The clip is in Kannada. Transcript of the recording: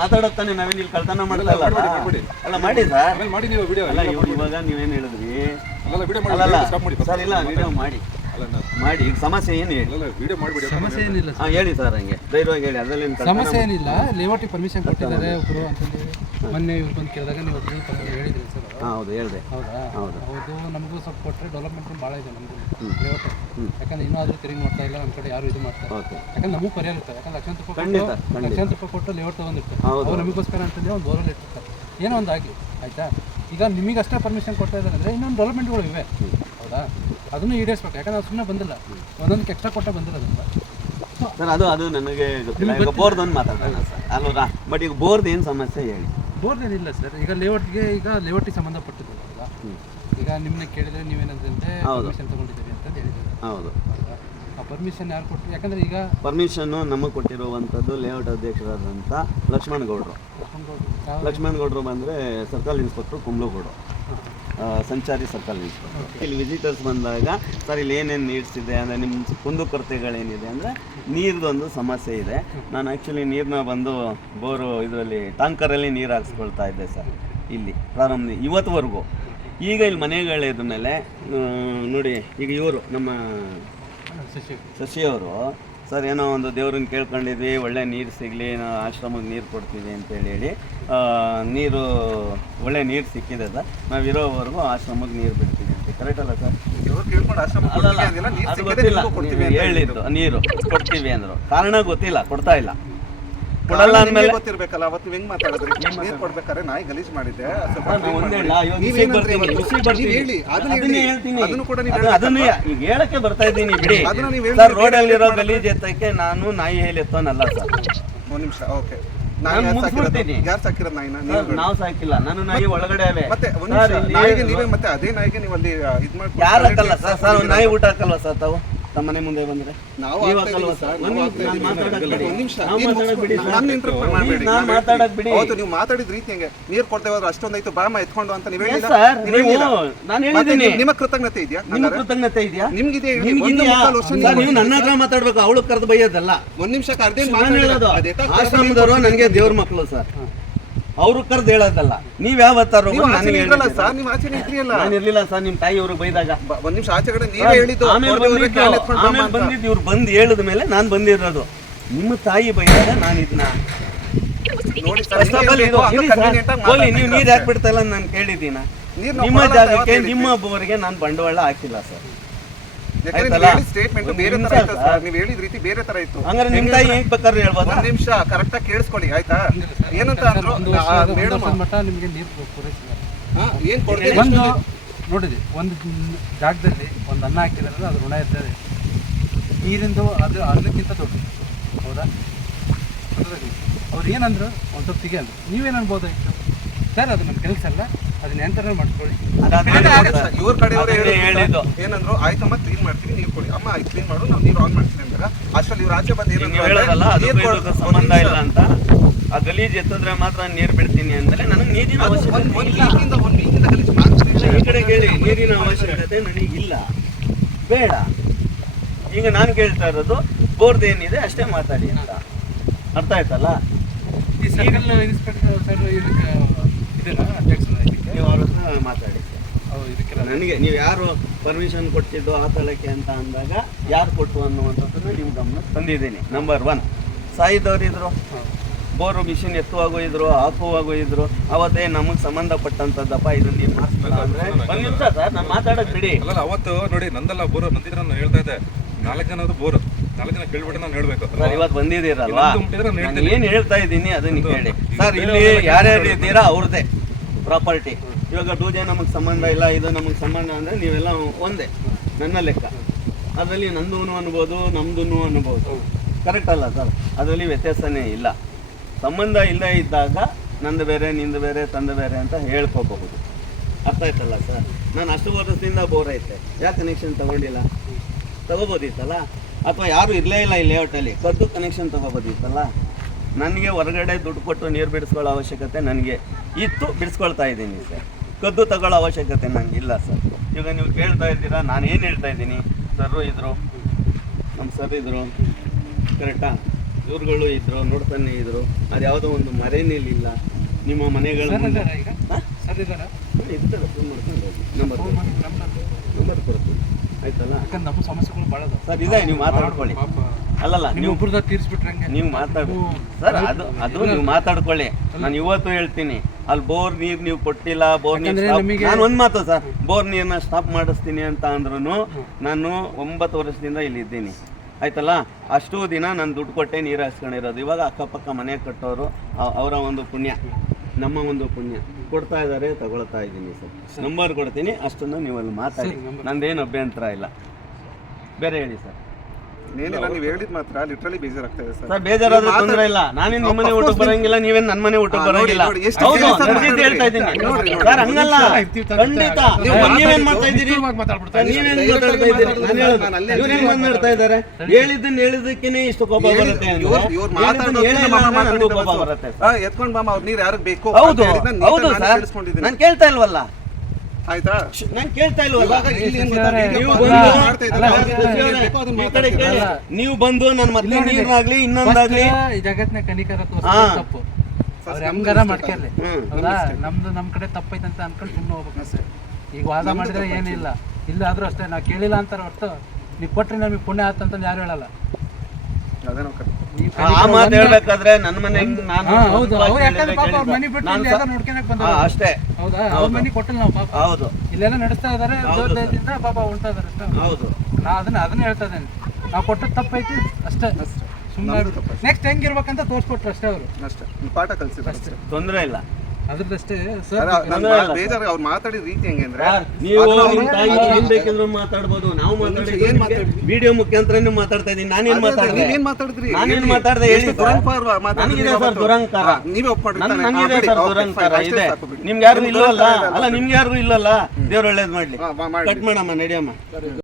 ಮಾತಾಡತ್ತಾನೆ ನಾವೇನು ಇಲ್ಲಿ ಕಳ್ತನ ಮಾಡಲ್ಲ ಅಲ್ಲ ಮಾಡಿ ಸರ್ ಅಲ್ಲ ಇವಾಗ ನೀವೇನು ಹೇಳಿದ್ರಿ ಅಲ್ಲ ಸರ್ ಇಲ್ಲ ವಿಡಿಯೋ ಮಾಡಿ ಈಗ ಸಮಸ್ಯೆ ಏನು ಹೇಳಿ ಸಮಸ್ಯೆ ಏನಿಲ್ಲ ಹೇಳಿ ಸರ್ ಹಂಗೆ ಧೈರ್ಯವಾಗಿ ಹೇಳಿ ಅದರಲ್ಲಿ ಸಮಸ್ಯೆ ಏನಿಲ್ಲ ಲೇಔಟಿಗೆ ಪರ್ಮಿಷನ್ ಕೊಟ್ಟಿದ್ದಾರೆ ಒಬ್ಬರು ಅಂತಂದು ಮೊನ್ನೆ ಇವ್ರು ಬಂದು ಕೇಳಿದಾಗ ನೀವು ಹೇಳಿದ್ರಿ ಸರ್ ಹೌದು ಹೇಳಿದೆ ಹೌದಾ ಹೌದು ನಮಗೂ ಸ್ವಲ್ಪ ಕೊಟ್ಟರೆ ಡೆವಲಪ್ಮೆಂಟ್ ಭಾಳ ಇದೆ ನಮಗೂ ಲೇಔಟ್ ಯಾಕಂದ್ರೆ ಇನ್ನೂ ಆದರೂ ತಿರುಗಿ ಮಾಡ್ತಾ ಇಲ್ಲ ನಮ್ಮ ಕಡೆ ಯಾರು ಇದು ಮಾಡ್ತಾರೆ ಯಾಕಂದ್ರೆ ನಮಗೂ ಪರಿಹಾರ ಇರ್ತಾರೆ ಯಾಕಂದ್ರೆ ಲಕ್ಷಾಂತರ ರೂಪಾಯಿ ಕೊಟ್ಟು ಲೇಔಟ್ ತೊಗೊಂಡಿರ್ತಾರೆ ಅವ್ರು ನಮಗೋಸ್ಕರ ಅಂತಂದ್ರೆ ಒಂದು ಬೋರಲ್ಲಿ ಇಟ್ಟಿರ್ತಾರೆ ಏನೋ ಒಂದು ಆಗಿ ಆಯಿತಾ ಈಗ ನಿಮಗಷ್ಟೇ ಪರ್ಮಿಷನ್ ಕೊಡ್ತಾ ಇದ್ದಾರೆ ಅಂದರೆ ಇನ್ನೊಂದು ಡೆವಲಪ್ಮೆಂಟ್ಗಳು ಇವೆ ಹೌದಾ ಅದನ್ನು ಈಡೇರಿಸ್ಬೇಕು ಯಾಕಂದ್ರೆ ಅದು ಸುಮ್ಮನೆ ಬಂದಿಲ್ಲ ಒಂದೊಂದಕ್ಕೆ ಎಕ್ಸ್ಟ್ರಾ ಕೊಟ್ಟ ಬಂದಿರೋದ್ರಿಂದ ಸರ್ ಅದು ನನಗೆ ಗೊತ್ತಿಲ್ಲ ಈಗ ಬೋರ್ದೊಂದು ಮಾತಾಡೋಣ ಸರ್ ಅಲ್ವಾ ಬಟ್ ಈಗ ಬೋರ್ದು ಏನು ಸಮಸ್ಯೆ ಹೇಳಿ ಬೋರ್ದೇನಿಲ್ಲ ಸರ್ ಈಗ ಲೇಔಟಿಗೆ ಸಂಬಂಧಪಟ್ಟಿದ್ದು ಈಗ ನಿಮ್ಮನ್ನ ಕೇಳಿದರೆ ನೀವೇನಂತಂದ್ರೆ ಪರ್ಮಿಷನ್ ತೊಗೊಂಡಿದ್ದೀರಿ ಅಂತ ಹೇಳಿದ್ದೀರಿ ಹೌದು ಆ ಪರ್ಮಿಷನ್ ಯಾರು ಕೊಟ್ಟರು ಯಾಕಂದರೆ ಈಗ ಪರ್ಮಿಷನ್ನು ನಮಗೆ ಕೊಟ್ಟಿರುವಂಥದ್ದು ಲೇಔಟ್ ಅಧ್ಯಕ್ಷರಾದಂಥ ಲಕ್ಷ್ಮಣ್ ಗೌಡ್ರು ಬಂದರೆ ಸರ್ಕಲ್ ಇನ್ಸ್ಪೆಕ್ಟ್ರು ಕುಂಬ್ಳಗೌಡು ಸಂಚಾರಿ ಸರ್ಕಲ್ ಇನ್ಸ್ಪೆಕ್ಟರ್ ಇಲ್ಲಿ ವಿಸಿಟರ್ಸ್ ಬಂದಾಗ ಸರ್ ಇಲ್ಲಿ ಏನೇನು ನೀಡ್ಸ್ ಇದೆ ಅಂದರೆ ನಿಮ್ಮ ಕುಂದುಕೊರತೆಗಳೇನಿದೆ ಅಂದರೆ ನೀರ್ದೊಂದು ಸಮಸ್ಯೆ ಇದೆ ನಾನು ಆ್ಯಕ್ಚುಲಿ ನೀರನ್ನ ಬಂದು ಬೋರು ಇದರಲ್ಲಿ ಟ್ಯಾಂಕರಲ್ಲಿ ನೀರು ಹಾಕ್ಸ್ಕೊಳ್ತಾ ಇದ್ದೆ ಸರ್ ಇಲ್ಲಿ ಪ್ರಾರಂಭ ಇವತ್ತುವರೆಗೂ ಈಗ ಇಲ್ಲಿ ಮನೆಗಳಿದ ಮೇಲೆ ನೋಡಿ ಈಗ ಇವರು ನಮ್ಮ ಶಶಿಯವರು ಸರ್ ಏನೋ ಒಂದು ದೇವ್ರನ್ನ ಕೇಳ್ಕೊಂಡಿದ್ವಿ ಒಳ್ಳೆ ನೀರು ಸಿಗಲಿ ನಾವು ಆಶ್ರಮಕ್ಕೆ ನೀರು ಕೊಡ್ತೀವಿ ಅಂತೇಳಿ ನೀರು ಒಳ್ಳೆ ನೀರು ಸಿಕ್ಕಿದೆ ಸರ್ ನಾವು ಇರೋವರೆಗೂ ಆಶ್ರಮಕ್ಕೆ ನೀರು ಬಿಡ್ತೀವಿ ಅಂತ ಕರೆಕ್ಟ್ ಅಲ್ಲ ಸರ್ ಅದು ಗೊತ್ತಿಲ್ಲ ಹೇಳಿದ್ದು ನೀರು ಕೊಡ್ತೀವಿ ಅಂದರು ಕಾರಣ ಗೊತ್ತಿಲ್ಲ ಕೊಡ್ತಾ ಇಲ್ಲ ಕೊಡಲ್ಲ ಅಂದಮೇಲೆ ಗೊತ್ತಿರ್ಬೇಕಲ್ಲ ಅವತ್ತು ಹೆಂಗ್ ಮಾತಾಡಿದ್ರಿ ನೀರು ಕೊಡ್ಬೇಕಾದ್ರೆ ನಾಯಿ ಗಲೀಜ್ ಮಾಡಿದ್ದೆ ಅದನ್ನು ಈಗ ಹೇಳಕ್ಕೆ ಬರ್ತಾ ಇದ್ದೀನಿ ಬಿಡಿ ಸರ್ ರೋಡಲ್ಲಿರೋ ಗಲೀಜ್ ಎತ್ತಕ್ಕೆ ನಾನು ನಾಯಿ ಹೇಳಿ ಎತ್ತೋನಲ್ಲ ಸರ್ ಒಂದು ನಿಮಿಷ ಓಕೆ ಯಾರು ಸಾಕಿರೋದು ನಾಯಿನ ನಾವು ಸಾಕಿಲ್ಲ ನಾನು ನಾಯಿ ಒಳಗಡೆ ಮತ್ತೆ ಮತ್ತೆ ಅದೇ ನಾಯಿಗೆ ನೀವು ಅಲ್ಲಿ ಇದು ಮಾಡಿ ಯಾರು ಹಾಕಲ್ಲ ಸರ್ ಸರ್ ನಾಯಿ ಊಟ ಹಾಕಲ್ವಾ ಸರ್ ತಾವು ಮನೆ ಮುಂದೆ ಬಂದ್ರೆ ನೀವು ಮಾತಾಡಿದ ರೀತಿ ಹೆಂಗೆ ನೀರು ಕೊಡ್ತೇವೆ ಅಷ್ಟೊಂದಾಯ್ತು ಬಾಮ ಎತ್ಕೊಂಡು ಅಂತ ನೀವು ನಿಮ್ಮ ಕೃತಜ್ಞತೆ ಇದೆಯಾ ಕೃತಜ್ಞತೆ ಇದೆಯಾ ನಿಮ್ಗಿದೆ ನೀವು ನನ್ನ ಹತ್ರ ಮಾತಾಡ್ಬೇಕು ಅವಳು ಕರೆದು ಬೈಯೋದಲ್ಲ ಒಂದ್ ನಿಮಿಷ ಆಶ್ರಮದವರು ನನಗೆ ದೇವ್ರ ಮಕ್ಕಳು ಸರ್ ಅವ್ರು ಕರೆದು ಹೇಳೋದಲ್ಲ ನೀವ್ ಯಾವತ್ತಾರು ನಾನು ಇರ್ಲಿಲ್ಲ ಸರ್ ನಿಮ್ ತಾಯಿ ಅವ್ರಿಗೆ ಬೈದಾಗ ಒಂದ್ ನಿಮಿಷ ಆಚೆ ಕಡೆ ನೀವೇ ಹೇಳಿದ್ದು ಬಂದಿದ್ದು ಇವ್ರು ಬಂದು ಹೇಳಿದ ಮೇಲೆ ನಾನು ಬಂದಿರೋದು ನಿಮ್ಮ ತಾಯಿ ಬೈದಾಗ ನಾನು ಇದನ್ನ ನೀವು ನೀರ್ ಹಾಕ್ಬಿಡ್ತಾ ಇಲ್ಲ ನಾನು ಕೇಳಿದ್ದೀನ ನಿಮ್ಮ ಜಾಗಕ್ಕೆ ನಿಮ್ಮ ಬೋರ್ಗೆ ನಾನು ಬಂಡವಾಳ ಹಾಕಿಲ್ಲ ಸರ್ ಸ್ಟೇಟ್ಮೆಂಟ್ ಬೇರೆ ತರ ಇತ್ತು ಸರ್ ನೀವು ಹೇಳಿದ ರೀತಿ ಬೇರೆ ತರ ಇತ್ತು ಹಂಗಾರೆ ನಿಮ್ಮ ತಾಯಿ ಹೇಗೆ ಬೇಕಾದ್ರೂ ಹೇಳ್ಬೋದು ಒಂದ್ ನಿಮಿಷ ಕರೆಕ್ಟ್ ಆಗಿ ಕೇಳಿಸ್ಕೊಳ್ಳಿ ಆಯ್ತಾ ಏನಂತ ಅಂದ್ರು ಮಟ್ಟ ನಿಮಗೆ ನೀರು ಪೂರೈಸಿದ್ದಾರೆ ಏನ್ ಕೊಡ್ತೀವಿ ಒಂದು ನೋಡಿದೆ ಒಂದು ಜಾಗದಲ್ಲಿ ಒಂದು ಅನ್ನ ಹಾಕಿದ್ರೆ ಅದು ಋಣ ಇರ್ತದೆ ನೀರಿಂದು ಅದು ಅನ್ನಕ್ಕಿಂತ ದೊಡ್ಡದು ಹೌದಾ ಅವ್ರು ಏನಂದ್ರು ಒಂದು ಸ್ವಲ್ಪ ತೆಗಿ ಅಂದ್ರು ನೀವೇನು ಅನ್ಬೋದಾಯ್ತು ಸರ್ ಅದು ನಮ್ಮ ಕೆಲಸ ಅಲ್ಲ ಅದನ್ನ ಎಂತ ಮಾಡ್ಕೊಳ್ಳಿ ಇವ್ರ ಕಡೆಯವರು ಏನಂದ್ರು ಆಯ್ತಮ್ಮ ಕ್ಲೀನ್ ಮಾಡ್ತೀವಿ ನೀರು ಕೊಡಿ ಅಮ್ಮ ಆಯ್ತು ಕ್ಲೀನ್ ಮಾಡು ನಾವು ನೀರು ಆನ್ ಮಾಡ್ತೀನಿ ಅಂದಾಗ ಅಷ್ಟರಲ್ಲಿ ಇವ್ರು ಆಚೆ ಬಂದು ಏನಂದ್ರೆ ಸಂಬಂಧ ಇಲ್ಲ ಅಂತ ಆ ಗಲೀಜ್ ಎತ್ತಿದ್ರೆ ಮಾತ್ರ ನೀರು ಬಿಡ್ತೀನಿ ಅಂದ್ರೆ ನನಗೆ ನೀರಿನ ಈ ಕಡೆ ಕೇಳಿ ನೀರಿನ ಅವಶ್ಯಕತೆ ನನಗಿಲ್ಲ ಬೇಡ ಈಗ ನಾನು ಕೇಳ್ತಾ ಇರೋದು ಬೋರ್ಡ್ ಏನಿದೆ ಅಷ್ಟೇ ಮಾತಾಡಿ ಅಂತ ಅರ್ಥ ಆಯ್ತಲ್ಲ ಈ ಸರ್ಕಲ್ ಇನ್ಸ್ಪೆಕ್ಟರ್ ಸರ್ ನೀವು ಅವ್ರ ಹತ್ರ ಮಾತಾಡಿ ನನಗೆ ನೀವು ಯಾರು ಪರ್ಮಿಷನ್ ಕೊಟ್ಟಿದ್ದು ಆ ಸ್ಥಳಕ್ಕೆ ಅಂತ ಅಂದಾಗ ಯಾರು ಕೊಟ್ಟು ಅನ್ನುವಂಥದ್ದನ್ನು ನಿಮ್ಮ ಗಮನಕ್ಕೆ ತಂದಿದ್ದೀನಿ ನಂಬರ್ 1 ಸಾಯಿದವ್ರು ಇದ್ರು ಬೋರು ಮಿಷಿನ್ ಎತ್ತುವಾಗೂ ಇದ್ರು ಹಾಕುವಾಗೂ ಇದ್ರು ಅವತ್ತೇ ನಮಗೆ ಸಂಬಂಧಪಟ್ಟಂಥದ್ದಪ್ಪ ಇದನ್ನ ನೀವು ಮಾಡಿಸ್ಬೇಡ ಅಂದ್ರೆ ಒಂದು ನಿಮಿಷ ಸರ್ ನಾನು ಮಾತಾಡೋದು ಬಿಡಿ ಅಲ್ಲ ಅವತ್ತು ನೋಡಿ ನಂದಲ್ಲ ಬೋರು ನಂದಿದ್ರೆ ನಾನು ಹೇಳ್ತಾ ಇದ್ದೆ 4 ಜನದು ಬೋರು 4 ಜನ ಕೇಳ್ಬಿಟ್ಟು ನಾನು ಹೇಳ್ಬೇಕು ಸರ್ ಇವತ್ತು ಬಂದಿದ್ದೀರಲ್ವಾ ನಾನು ಏನು ಹೇಳ್ತಾ ಇದ್ದೀನಿ ಅದನ್ನ ಕೇಳಿ ಸರ್ ಇಲ್ಲಿ ಯಾರ್ಯಾರು ಇದ್ದೀರಾ ಅವ್ರದ್ದೇ ಪ್ರಾಪರ್ಟಿ ಇವಾಗ ಡೂಜೆ ನಮಗೆ ಸಂಬಂಧ ಇಲ್ಲ ಇದು ನಮಗೆ ಸಂಬಂಧ ಅಂದರೆ ನೀವೆಲ್ಲ ಒಂದೇ ನನ್ನ ಲೆಕ್ಕ ಅದರಲ್ಲಿ ನಂದೂ ಅನ್ಬೋದು ನಮ್ದು ಅನ್ಬೋದು ಕರೆಕ್ಟ್ ಅಲ್ಲ ಸರ್ ಅದರಲ್ಲಿ ವ್ಯತ್ಯಾಸನೇ ಇಲ್ಲ ಸಂಬಂಧ ಇಲ್ಲೇ ಇದ್ದಾಗ ನಂದು ಬೇರೆ ನಿಂದು ಬೇರೆ ತಂದು ಬೇರೆ ಅಂತ ಹೇಳ್ಕೋಬಹುದು ಅರ್ಥ ಆಯ್ತಲ್ಲ ಸರ್ ನಾನು ಅಷ್ಟು ವರ್ಷದಿಂದ ಬೋರ್ ಐತೆ ಯಾಕೆ ಕನೆಕ್ಷನ್ ತೊಗೊಂಡಿಲ್ಲ ತಗೋಬೋದಿತ್ತಲ್ಲ ಅಥವಾ ಯಾರು ಇರಲೇ ಇಲ್ಲ ಈ ಲೇಔಟಲ್ಲಿ ಕದ್ದು ಕನೆಕ್ಷನ್ ತೊಗೋಬೋದಿತ್ತಲ್ಲ ನನಗೆ ಹೊರಗಡೆ ದುಡ್ಡು ಕೊಟ್ಟು ನೀರು ಬಿಡಿಸ್ಕೊಳ್ಳೋ ಅವಶ್ಯಕತೆ ನನಗೆ ಇತ್ತು ಬಿಡಿಸ್ಕೊಳ್ತಾ ಇದ್ದೀನಿ ಸರ್ ಕದ್ದು ತಗೊಳ್ಳೋ ಅವಶ್ಯಕತೆ ನನಗಿಲ್ಲ ಸರ್ ಈಗ ನೀವು ಕೇಳ್ತಾ ಇದ್ದೀರಾ ನಾನು ಏನು ಹೇಳ್ತಾ ಇದ್ದೀನಿ ಸರ್ರು ಇದ್ದರು ನಮ್ಮ ಸರ್ ಇದ್ದರು ಕರೆಕ್ಟಾ ಇವ್ರುಗಳು ಇದ್ರು ನೋಡ್ತಾನೆ ಇದ್ರು ಅದು ಯಾವುದೋ ಒಂದು ಮರೆನಿಲ್ಲ ನಿಮ್ಮ ಮನೆಗಳ ಮುಂದೆ ಈಗ ಸರ್ ಇದ್ದಾರಾ ಇರ್ತಾರೆ ಫೋನ್ ಮಾಡ್ಕೊಂಡು ಹೋಗಿ ನಂಬರ್ ಕೊಡ್ತೀನಿ ಆಯ್ತಲ್ಲ ಯಾಕಂದ್ರೆ ನಮ್ಮ ಸಮಸ್ಯೆಗಳು ಭಾಳ ಅದಾವ ಸರ್ ಇದೆ ನೀವು ಮಾತಾಡ್ಕೊಳ್ಳಿ ಅಲ್ಲಲ್ಲ ನೀವು ಒಬ್ರದ ತೀರಿಸ್ಬಿಟ್ರೆ ಹಂಗೆ ನೀವು ಮಾತಾಡು ಸರ್ ಅದು ನೀವು ಮಾತಾಡ್ಕೊಳ್ಳಿ ನಾನು ಇವತ್ತು ಹೇಳ್ತೀನಿ ಅಲ್ಲಿ ಬೋರ್ ನೀರು ನೀವು ಕೊಟ್ಟಿಲ್ಲ ಬೋರ್ ನೀರು ನಾನು ಒಂದು ಮಾತು ಸರ್ ಬೋರ್ ನೀರನ್ನ ಸ್ಟಾಪ್ ಮಾಡಿಸ್ತೀನಿ ಅಂತ ಅಂದ್ರೂ ನಾನು 9 ವರ್ಷದಿಂದ ಇಲ್ಲಿ ಇದ್ದೀನಿ ಆಯ್ತಲ್ಲ ಅಷ್ಟು ದಿನ ನಾನು ದುಡ್ಡು ಕೊಟ್ಟೆ ನೀರು ಹಾಸ್ಕೊಂಡಿರೋದು ಇವಾಗ ಅಕ್ಕಪಕ್ಕ ಮನೆ ಕಟ್ಟೋರು ಅವರ ಒಂದು ಪುಣ್ಯ ನಮ್ಮ ಒಂದು ಪುಣ್ಯ ಕೊಡ್ತಾ ಇದ್ದಾರೆ ತಗೊಳ್ತಾ ಇದ್ದೀನಿ ಸರ್ ನಂಬರ್ ಕೊಡ್ತೀನಿ ಅಷ್ಟನ್ನು ನೀವು ಅಲ್ಲಿ ಮಾತಾಡಿ ನಂದೇನು ಅಭ್ಯಂತರ ಇಲ್ಲ ಬೇರೆ ಹೇಳಿ ಸರ್ ಏನಿಲ್ಲ ನೀವು ಹೇಳಿದ್ ಮಾತ್ರ ಲಿಟ್ರಲಿ ಬೇಜಾರಾಗ್ತಾ ಇದೆ ಸರ್ ಸರ್ ಬೇಜಾರಾದ್ರೆ ತೊಂದರೆ ಇಲ್ಲ ನಾನೇನು ನಿಮ್ಮ ಮನೆ ಊಟಕ್ಕೆ ಬರಂಗಿಲ್ಲ ನೀವೇನು ನನ್ನ ಮನೆ ಊಟಕ್ಕೆ ಬರಂಗಿಲ್ಲ ನೋಡಿ, ಎಷ್ಟು ಹೌದು serious ಆಗಿ ನಡೆದಿದ್ದು ಹೇಳ್ತಾ ಇದ್ದೀನಿ ಸರ್ ಹಂಗಲ್ಲ ಖಂಡಿತ ನೀವೇನ್ ಮಾಡ್ತಾ ಇದ್ದೀರಿ ನೀವೇನ್ ಮಾತಾಡ್ತಾ ಇದ್ದೀರಿ ಇವ್ರೇನ್ ಮಾತಾಡ್ತಾ ಇದ್ದಾರೆ ಹೇಳಿದ್ದಕ್ಕೇನೆ ಇಷ್ಟು ಕೋಪ ಬರುತ್ತೆ ಇವ್ರು ಮಾತಾಡೋದು ಕೋಪ ಬರುತ್ತೆ ಎತ್ಕೊಂಡ್ ಬಾಮ ಅವ್ರ ನೀರ್ ಯಾರಿಗೆ ಬೇಕು ಹೌದು ಹೌದು ಸರ್ ನಾನು ಕೇಳ್ತಾ ಇಲ್ವಲ್ಲ ಆಯ್ತಾ ನಾನು ಕೇಳ್ತಾ ಇಲ್ವಲ್ಲ ನೀವು ಬಂದು ನನ್ನ ಮತ್ತೆ ನೀರ್ನಾಗ್ಲಿ ಇನ್ನೊಂದಾಗ್ಲಿ ಈ ಜಗತ್ನ ಕನಿಕರ ತಪ್ಪು ಅವ್ರು ಹೆಂಗಾರ ಮಾಡ್ಕೊಳ್ಳಿ ಹೌದಾ ನಮ್ ಕಡೆ ತಪ್ಪೈತೆ ಅಂತ ಅನ್ಕೊಂಡು ಸುಮ್ಮನೆ ಹೋಗ್ಬೇಕು ಈಗ ವಾದ ಮಾಡಿದ್ರೆ ಏನಿಲ್ಲ ಇಲ್ಲಾದ್ರೂ ಅಷ್ಟೇ ನಾವು ಕೇಳಿಲ್ಲ ಅಂತಾರ ಹೊರತು ನೀವು ಕೊಟ್ರೆ ನಮಗೆ ಪುಣ್ಯ ಆತಂತ ಯಾರು ಹೇಳಲ್ಲ ಆ ಮಾತು ಹೇಳ್ಬೇಕಾದ್ರೆ ನನ್ನ ಮನೆ ಹೌದು ಅವ್ರು ಯಾಕಂದ್ರೆ ಪಾಪ ಅವ್ರ ಮನೆ ಬಿಟ್ಟು ಇಲ್ಲಿ ಎಲ್ಲ ನೋಡ್ಕೊಳಕ್ ಬಂದ ಅಷ್ಟೇ ಹೌದಾ ಅವ್ರ ಮನೆ ಕೊಟ್ಟಿಲ್ಲ ನಾವು ಪಾಪ ಹೌದು ಇಲ್ಲೆಲ್ಲ ನಡೆಸ್ತಾ ಇದಾರೆ ದೊಡ್ಡದಿಂದ ಪಾಪ ಉಳ್ತಾ ಇದಾರೆ ಅಷ್ಟೇ ಹೌದು ನಾ ಅದನ್ನ ಹೇಳ್ತಾ ಇದ್ದೇನೆ ನಾವು ಕೊಟ್ಟದ್ದು ತಪ್ಪೈತಿ ಅಷ್ಟೇ ಸುಮ್ಮನೆ ನೆಕ್ಸ್ಟ್ ಹೆಂಗಿರ್ಬೇಕಂತ ತೋರಿಸ್ಕೊಟ್ರು ಅಷ್ಟೇ ಅವರು ಅಷ್ಟೇ ಪಾಠ ಕಲ್ಸಿದ್ರು ತೊಂದರೆ ಇಲ್ಲ ಅದ್ರದ್ದಷ್ಟೇ ಸರ್ ಬೇಜಾರು ಅವ್ರು ಮಾತಾಡಿದ ರೀತಿ ಹೆಂಗೆ ಅಂದ್ರೆ ನೀವು ನಿಮ್ ತಾಯಿ ಏನ್ ಬೇಕಿದ್ರು ಮಾತಾಡ್ಬೋದು ನಾವು ಮಾತಾಡಿದ್ವಿ ವಿಡಿಯೋ ಮುಖಾಂತರ ಮಾತಾಡ್ತಾ ಇದೀನಿ ನಾನೇನ್ ಮಾತಾಡ್ದೆ ಏನ್ ಮಾತಾಡಿದ್ರಿ ನಾನೇನ್ ಮಾತಾಡ್ದೆ ಹೇಳಿ ನನಗಿದೆ ಸರ್ ದುರಂಕಾರ ನೀವೇ ಒಪ್ಪಿಕೊಂಡ್ರಿ ನನಗಿದೆ ಸರ್ ದುರಂಕಾರ ಇದೆ ನಿಮ್ಗೆ ಯಾರಿಗೂ ಇಲ್ಲವಲ್ಲ ಅಲ್ಲ ನಿಮ್ಗೆ ಯಾರಿಗೂ ಇಲ್ಲಲ್ಲ ದೇವ್ರು ಒಳ್ಳೇದ್ ಮಾಡ್ಲಿ ಕಟ್ ಮಾಡಮ್ಮ ನಡಿಯಮ್ಮ